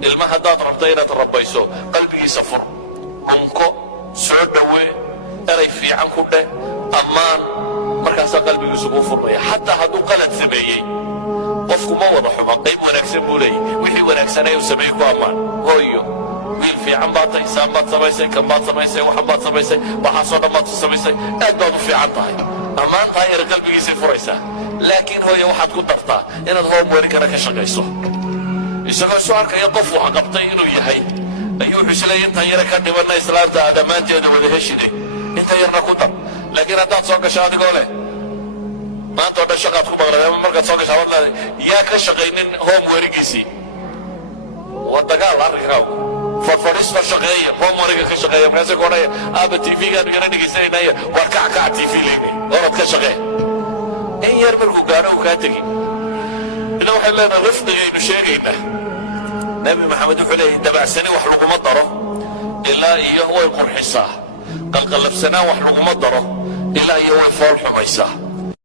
ilmaha haddaad rabto inaad rabbayso qalbigiisa fur, unko, soo dhawee, eray fiican ku dheh, ammaan, markaasaa qalbigiisu kuu furmaya. xataa hadduu qalad sameeyey, qofku ma wada xuma, qayb wanaagsan buu leeyahy. wixii wanaagsanay uu sameeyey ku ammaan. hooyo, wiil fiican baad tahay, isaan baad samaysay, kan baad samaysay, waxan baad samaysay, waxaasoo dhan baad samaysay, aad baad u fiican tahay. ammaantaa yar qalbigiisay furaysaa. laakiin hooyo waxaad ku dartaa inaad homeworkana ka shaqayso. isagoo isu arkaya qof wax qabtay inuu yahay ayuu wuxuu isleeyahay intaan yara ka dhibanna islaamta aad dhammaanteeda wada heshide, inta yarna ku dar. laakiin haddaad soo gasho adigoo leh maanta oo dhan shaqaad ku maqlay, ama markaad soo gasho waad leedahay yaa ka shaqaynin homeworkiisii, waa dagaal arrinkaagu. fadhiisto shaqeeya, homeworka ka shaqeeya. markaasay ku odhaya aaba tv-gaanu yara dhegaysanaynayo, waa kac tv leyne, orad ka shaqee. in yar markuu gaadho uu kaa tegi. idan waxay leedahay rifqigaynu sheegaynaa. nabi maxamed wuxuu leeyahay dabacsani wax laguma daro ilaa iyo way qurxisaa, qalqallabsanaan wax laguma daro ilaa iyo way fool xumaysaa.